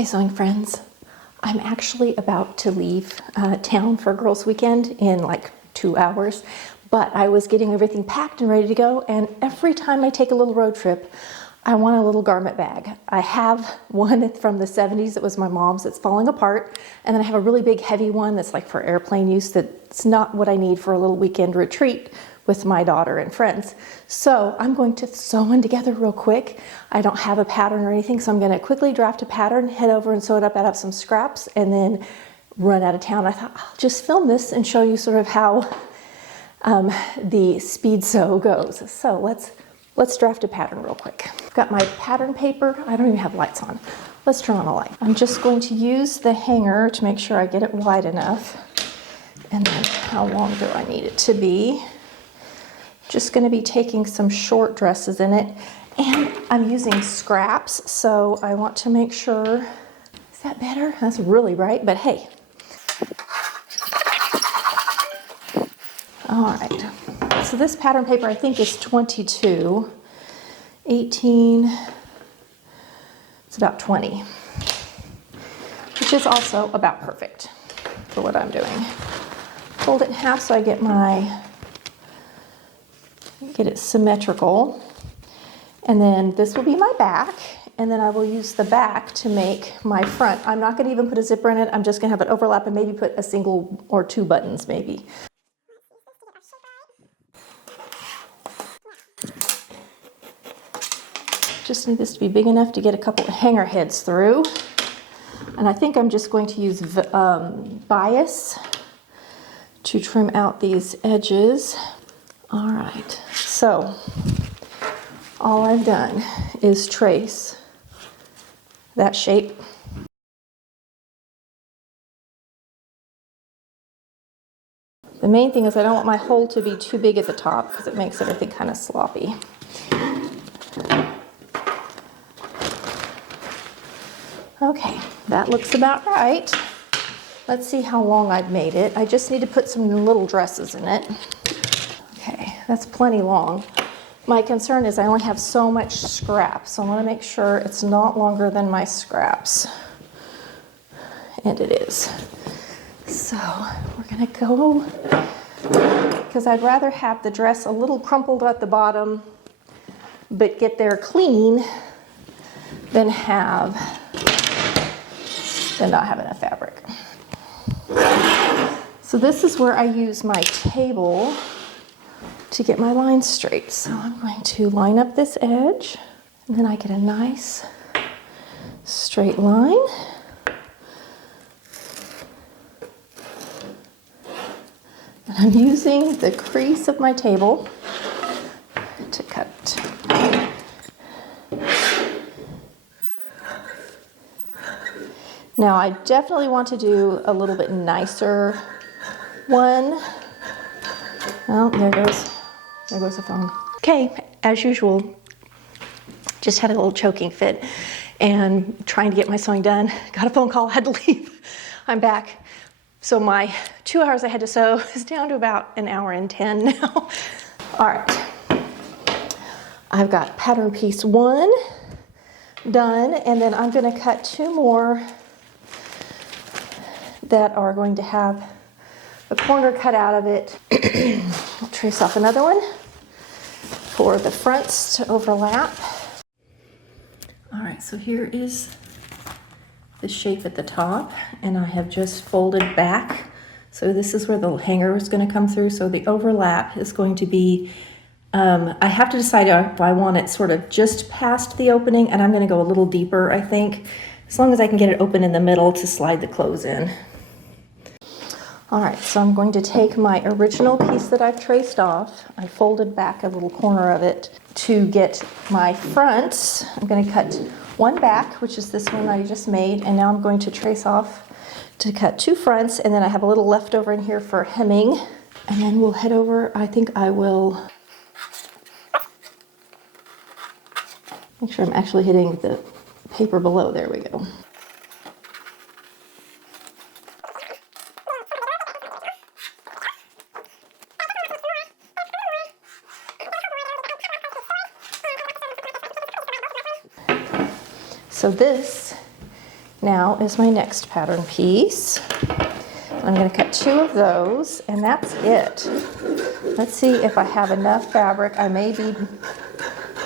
Hi sewing friends. I'm actually about to leave town for girls weekend in like 2 hours, but I was getting everything packed and ready to go, and every time I take a little road trip I want a little garment bag. I have one from the 70s that was my mom's that's falling apart, and then I have a really big heavy one that's like for airplane use that's not what I need for a little weekend retreat with my daughter and friends. So I'm going to sew one together real quick. I don't have a pattern or anything, so I'm going to quickly draft a pattern, head over and sew it up out of some scraps, and then run out of town. I thought I'll just film this and show you sort of how the speed sew goes. So let's draft a pattern real quick. I've got my pattern paper. I don't even have lights on. Let's turn on a light. I'm just going to use the hanger to make sure I get it wide enough. And then how long do I need it to be? Just going to be taking some short dresses in it, and I'm using scraps, so I want to make sure. Is that better? That's really bright, but hey. All right, so this pattern paper I think is 22, 18, it's about 20, which is also about perfect for what I'm doing. Fold it in half so I get it symmetrical, and then this will be my back, and then I will use the back to make my front. I'm not going to even put a zipper in it. I'm just going to have it overlap and maybe put a single or two buttons maybe. Just need this to be big enough to get a couple of hanger heads through, and I think I'm just going to use bias to trim out these edges. All right, so all I've done is trace that shape. The main thing is I don't want my hole to be too big at the top because it makes everything kind of sloppy. Okay, that looks about right. Let's see how long I've made it. I just need to put some little dresses in it. Okay, that's plenty long. My concern is I only have so much scrap, so I want to make sure it's not longer than my scraps. And it is. So we're going to go, because I'd rather have the dress a little crumpled at the bottom, but get there clean, than not have enough fabric. So this is where I use my table to get my lines straight. So I'm going to line up this edge, and then I get a nice straight line. And I'm using the crease of my table to cut. Now I definitely want to do a little bit nicer one. Oh, there goes the phone. Okay, as usual, just had a little choking fit and trying to get my sewing done. Got a phone call, had to leave. I'm back. So my 2 hours I had to sew is down to about 1 hour and 10 now. All right, I've got pattern piece 1 done, and then I'm going to cut 2 more that are going to have a corner cut out of it. I'll trace off another one for the fronts to overlap. All right, so here is the shape at the top, and I have just folded back. So this is where the hanger is going to come through. So the overlap is going to be, I have to decide if I want it sort of just past the opening, and I'm going to go a little deeper, I think, as long as I can get it open in the middle to slide the clothes in. All right, so I'm going to take my original piece that I've traced off. I folded back a little corner of it to get my fronts. I'm going to cut 1 back, which is this one I just made, and now I'm going to trace off to cut 2 fronts, and then I have a little leftover in here for hemming, and then we'll head over. I think I will make sure I'm actually hitting the paper below. There we go. So this now is my next pattern piece. I'm going to cut 2 of those, and that's it. Let's see if I have enough fabric. I may be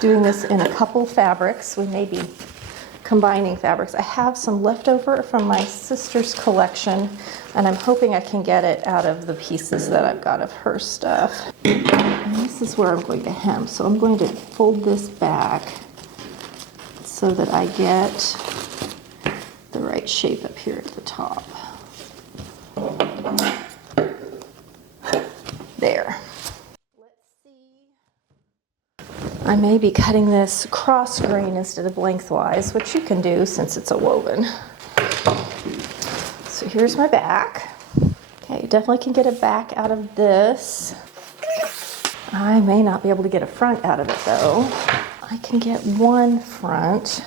doing this in a couple fabrics. We may be combining fabrics. I have some leftover from my sister's collection, and I'm hoping I can get it out of the pieces that I've got of her stuff. And this is where I'm going to hem. So I'm going to fold this back so that I get the right shape up here at the top. There. I may be cutting this cross grain instead of lengthwise, which you can do since it's a woven. So here's my back. Okay, definitely can get a back out of this. I may not be able to get a front out of it though. I can get one front.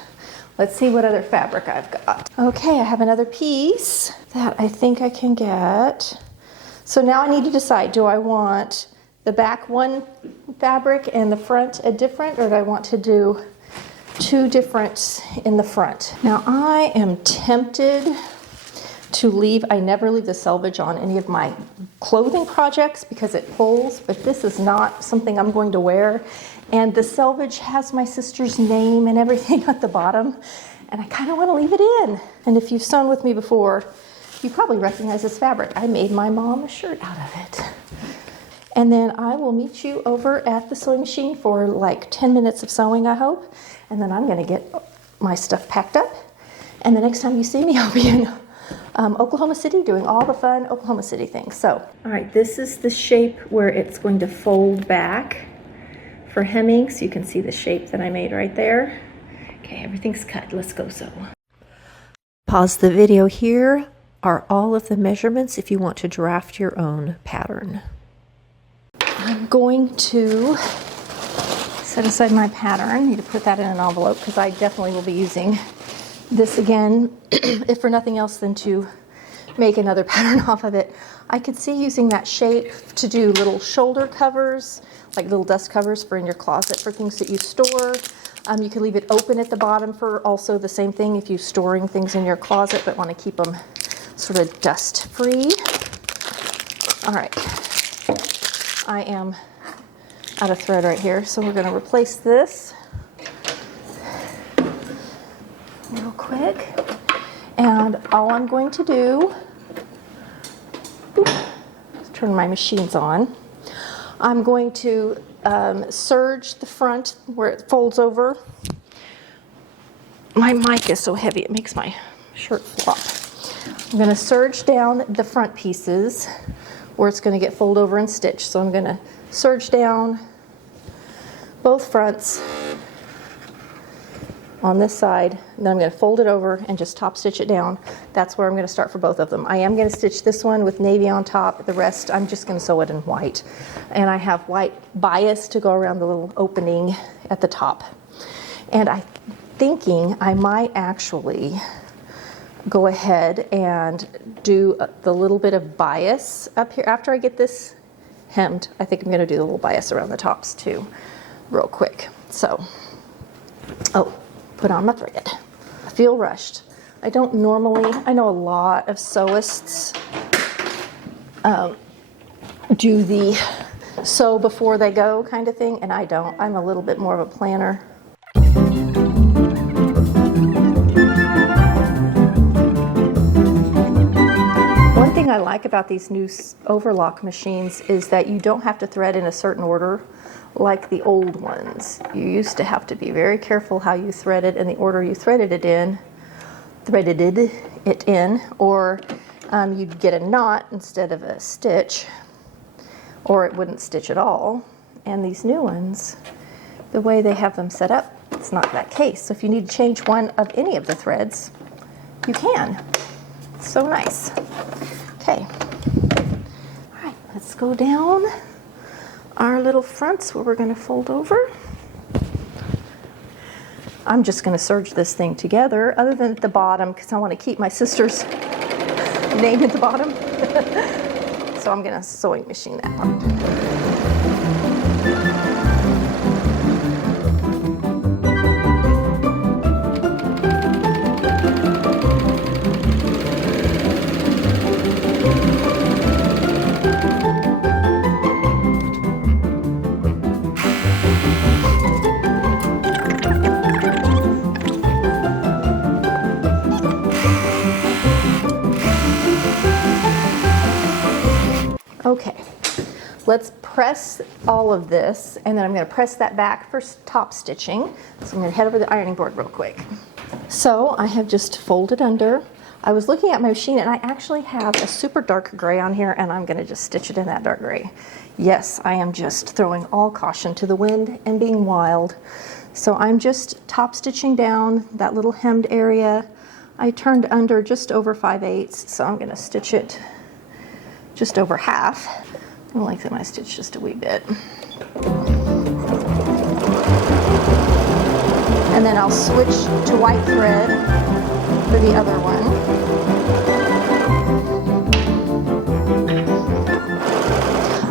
Let's see what other fabric I've got. Okay, I have another piece that I think I can get. So now I need to decide, do I want the back one fabric and the front a different, or do I want to do 2 different in the front? Now I am tempted to leave, I never leave the selvage on any of my clothing projects because it pulls, but this is not something I'm going to wear. And the selvage has my sister's name and everything at the bottom, and I kind of want to leave it in. And if you've sewn with me before, you probably recognize this fabric. I made my mom a shirt out of it. And then I will meet you over at the sewing machine for like 10 minutes of sewing, I hope. And then I'm gonna get my stuff packed up. And the next time you see me, I'll be in Oklahoma City doing all the fun Oklahoma City things. So, all right, this is the shape where it's going to fold back for hemming. So you can see the shape that I made right there. Okay, everything's cut, let's go sew. Pause the video. Here are all of the measurements if you want to draft your own pattern. I'm going to set aside my pattern. I need to put that in an envelope because I definitely will be using this again, if for nothing else than to make another pattern off of it. I could see using that shape to do little shoulder covers, like little dust covers for in your closet for things that you store. You can leave it open at the bottom for also the same thing if you're storing things in your closet but want to keep them sort of dust free. All right. I am out of thread right here, so we're going to replace this real quick. And all I'm going to do, let's turn my machines on. I'm going to serge the front where it folds over. My mic is so heavy, it makes my shirt flop. I'm going to serge down the front pieces where it's going to get fold over and stitched. So I'm going to serge down both fronts on this side, and then I'm going to fold it over and just top stitch it down. That's where I'm going to start for both of them. I am going to stitch this one with navy on top. The rest I'm just going to sew it in white. And I have white bias to go around the little opening at the top. And I'm thinking I might actually go ahead and do the little bit of bias up here after I get this hemmed. I think I'm going to do a little bias around the tops too real quick. So, put on my thread. I feel rushed. I don't normally, I know a lot of sewists do the sew before they go kind of thing, and I don't. I'm a little bit more of a planner. One thing I like about these new overlock machines is that you don't have to thread in a certain order like the old ones. You used to have to be very careful how you threaded and the order you threaded it in, or you'd get a knot instead of a stitch, or it wouldn't stitch at all. And these new ones, the way they have them set up, it's not that case. So if you need to change one of any of the threads, you can. So nice. Okay. All right, let's go down our little fronts where we're going to fold over. I'm just going to serge this thing together, other than at the bottom, because I want to keep my sister's name at the bottom. So I'm going to sewing machine that part. Okay, let's press all of this, and then I'm going to press that back for top stitching. So I'm going to head over to the ironing board real quick. So I have just folded under. I was looking at my machine, and I actually have a super dark gray on here, and I'm going to just stitch it in that dark gray. Yes, I am just throwing all caution to the wind and being wild. So I'm just top stitching down that little hemmed area. I turned under just over 5/8, so I'm going to stitch it just over half. I lengthen my stitch just a wee bit. And then I'll switch to white thread for the other one.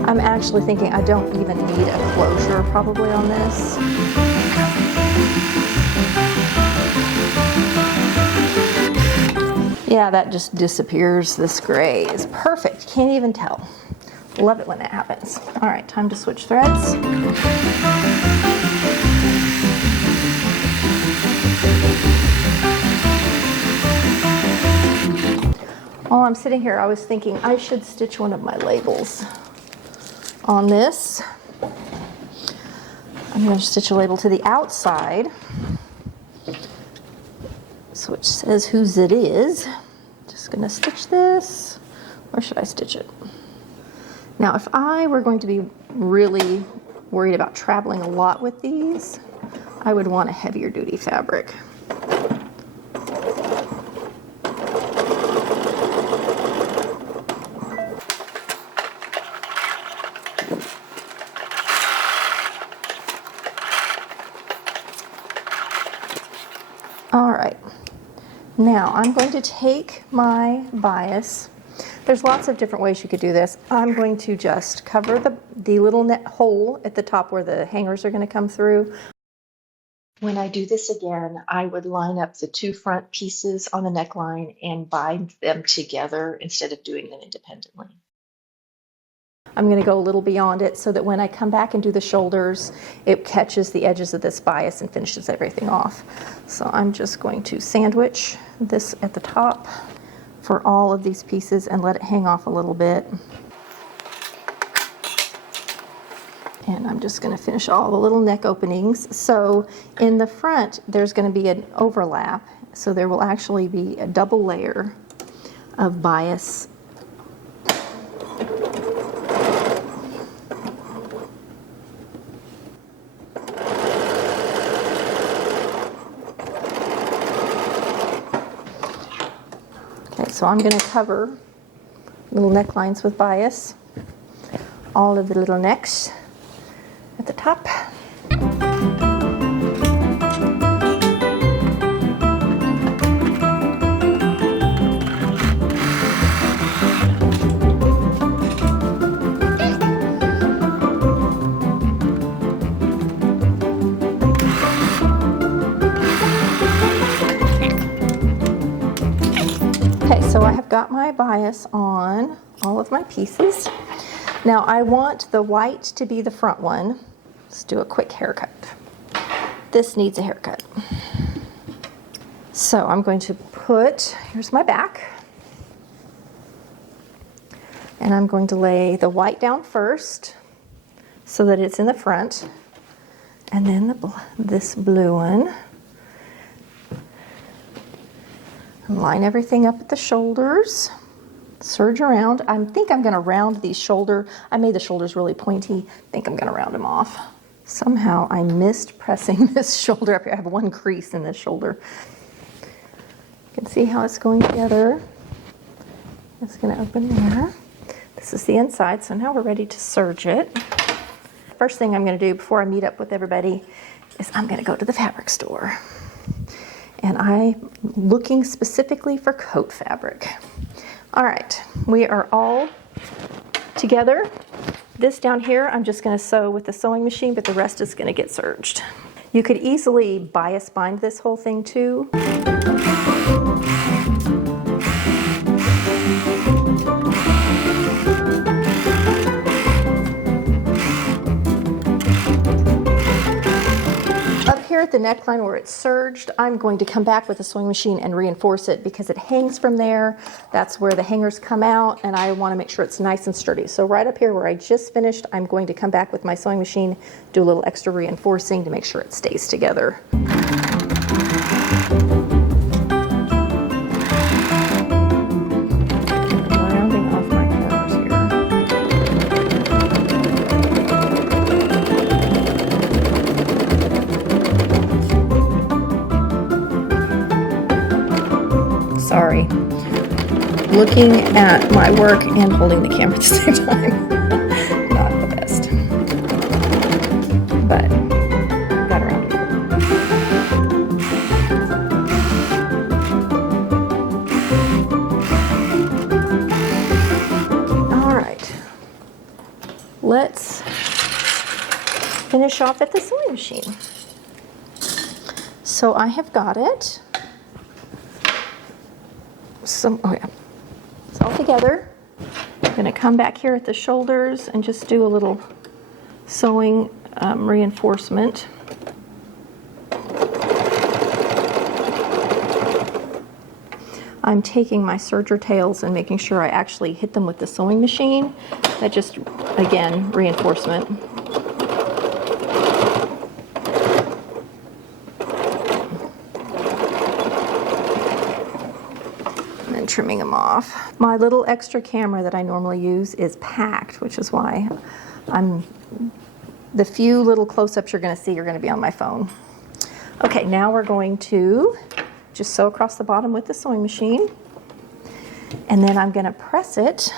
I'm actually thinking I don't even need a closure probably on this. Yeah, that just disappears. This gray is perfect. Can't even tell. Love it when that happens. All right, time to switch threads. While I'm sitting here, I was thinking I should stitch one of my labels on this. I'm going to stitch a label to the outside, so it says whose it is. Just going to stitch this. Where should I stitch it? Now, if I were going to be really worried about traveling a lot with these, I would want a heavier duty fabric. All right, now I'm going to take my bias. There's lots of different ways you could do this. I'm going to just cover the little net hole at the top where the hangers are going to come through. When I do this again, I would line up the two front pieces on the neckline and bind them together instead of doing them independently. I'm going to go a little beyond it so that when I come back and do the shoulders, it catches the edges of this bias and finishes everything off. So I'm just going to sandwich this at the top for all of these pieces and let it hang off a little bit. And I'm just going to finish all the little neck openings. So in the front, there's going to be an overlap. So there will actually be a double layer of bias. So I'm going to cover little necklines with bias, all of the little necks at the top. So I have got my bias on all of my pieces. Now I want the white to be the front one. Let's do a quick haircut. This needs a haircut. So I'm going to here's my back. And I'm going to lay the white down first so that it's in the front. And then this blue one. Line everything up at the shoulders, serge around. I think I'm going to round these I made the shoulders really pointy. I think I'm going to round them off. Somehow I missed pressing this shoulder up here. I have one crease in this shoulder. You can see how it's going together. It's going to open there. This is the inside, so now we're ready to serge it. First thing I'm going to do before I meet up with everybody is I'm going to go to the fabric store. And I'm looking specifically for coat fabric. All right, we are all together. This down here, I'm just going to sew with the sewing machine, but the rest is going to get serged. You could easily bias bind this whole thing too. at the neckline where it's serged, I'm going to come back with a sewing machine and reinforce it because it hangs from there. That's where the hangers come out, and I want to make sure it's nice and sturdy. So right up here where I just finished, I'm going to come back with my sewing machine, do a little extra reinforcing to make sure it stays together. Rounding off my corners here. Sorry. Looking at my work and holding the camera at the same time. Not the best. But got around to it. All right. Let's finish off at the sewing machine. So I have got it. It's all together. I'm going to come back here at the shoulders and just do a little sewing reinforcement. I'm taking my serger tails and making sure I actually hit them with the sewing machine. That just, again, reinforcement. Trimming them off. My little extra camera that I normally use is packed, which is why the few little close-ups you're going to see are going to be on my phone. Okay, now we're going to just sew across the bottom with the sewing machine, and then I'm going to press it,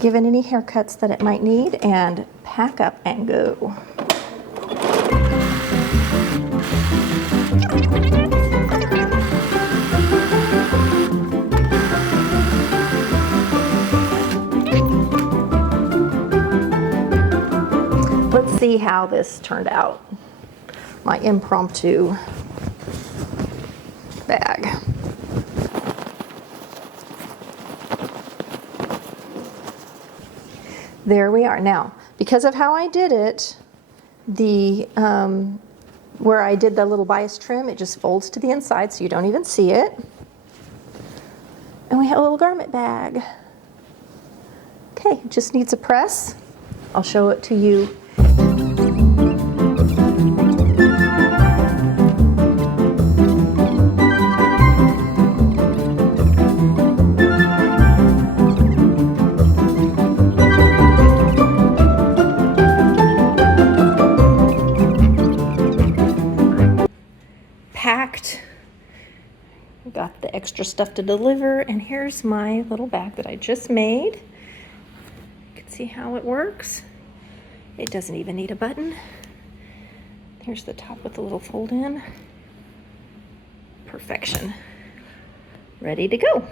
give it any haircuts that it might need, and pack up and go. See how this turned out. My impromptu bag. There we are. Now, because of how I did it, the where I did the little bias trim, it just folds to the inside so you don't even see it. And we have a little garment bag. Okay, it just needs a press. I'll show it to you. Packed. Got the extra stuff to deliver, and here's my little bag that I just made. You can see how it works. It doesn't even need a button. Here's the top with the little fold in. Perfection. Ready to go.